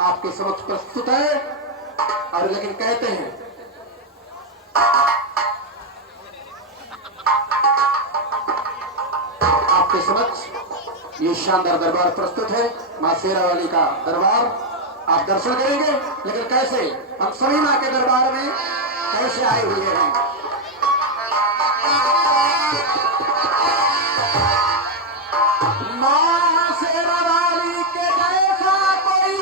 आपके समक्ष प्रस्तुत है। और लेकिन कहते हैं आपके समक्ष ये शानदार दरबार प्रस्तुत है, मां शेरावाली का दरबार। आप दर्शन करेंगे, लेकिन कैसे हम सभी मां के दरबार में कैसे आए हुए हैं। मां शेरावाली के जैसा कोई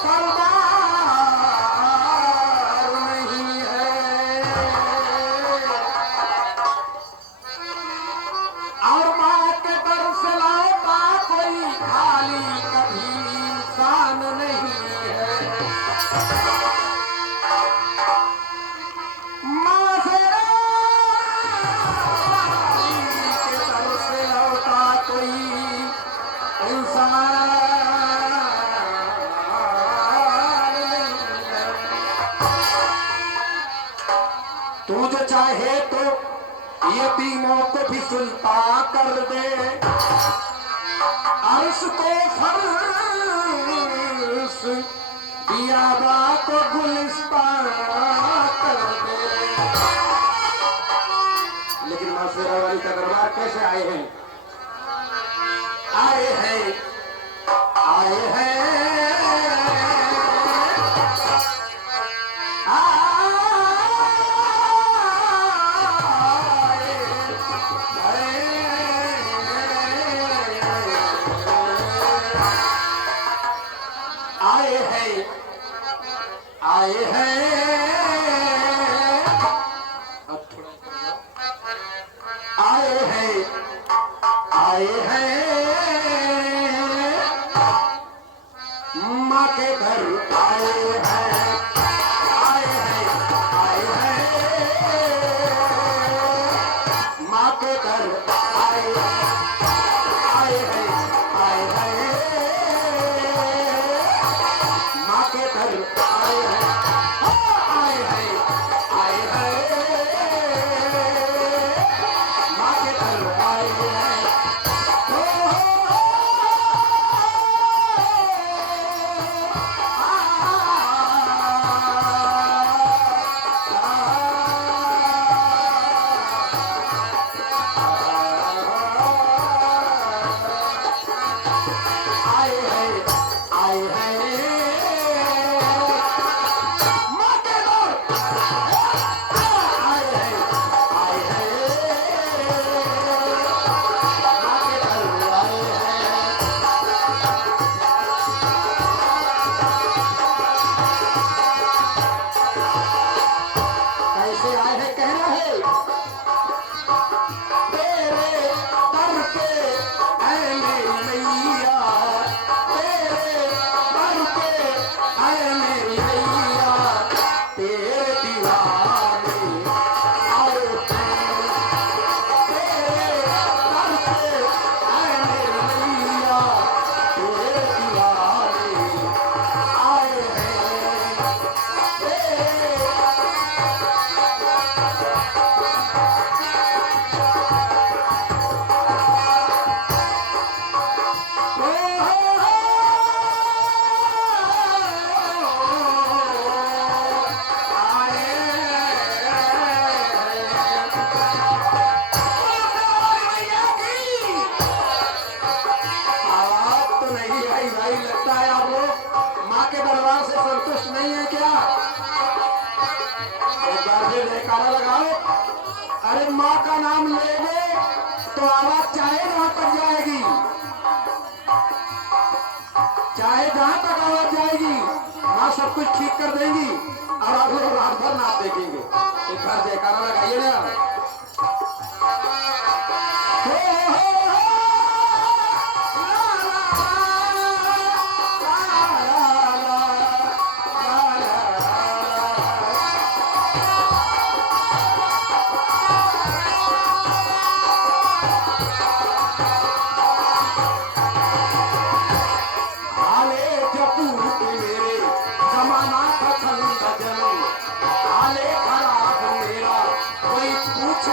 सरदार नहीं है, और मां के दर से लौटा कोई खाली कभी इंसान नहीं है। मां शेरावाली के दर से लौटा कोई इंसान नहीं है। तू जो चाहे तो यतीमों को भी सुल्ता कर दे, अर्श को फर्श बियाबा को गुलिस्तान कर दे। लेकिन मां शेरावाली का दरबार कैसे आए हैं? आए हैं, आए हैं, आए हैं, आए हैं। अब थोड़ा आए हैं, आए हैं, माँ के घर आए हैं, आए हैं, आए हैं, माँ के घर आए हैं, आए हैं, आए हैं, माँ के घर आए हैं, आए हैं, आए हैं, माँ के घर आए हैं। आए हैं, आए हैं, माँ के घर आए हैं, आए हैं, माँ के घर आए हैं। कैसे आए हैं कहना है, तेरे दर पे ऐ मेरी मैया, तेरे दर पे ऐ मेरी मैया, तेरे दीवाने आए हैं, तेरे दर पे ऐ मेरी मैया, तेरे दीवाने आए हैं। आवाज तो नहीं आई भाई, लगता है आप लोग माँ के दरबार से संतुष्ट नहीं है क्या? एक बार फिर जयकारा लगाओ। अरे माँ का नाम लेंगे तो आवाज चाहे वहां तक जाएगी, चाहे जहां तक आवाज जाएगी, माँ सब कुछ ठीक कर देंगी और आप लोग रात भर नाच देखेंगे। एक बार जयकारा लगाइए ना। हो, हो, आले जपूत मेरे जमाना का छंद जल, आले खराब मेरा कोई पूछ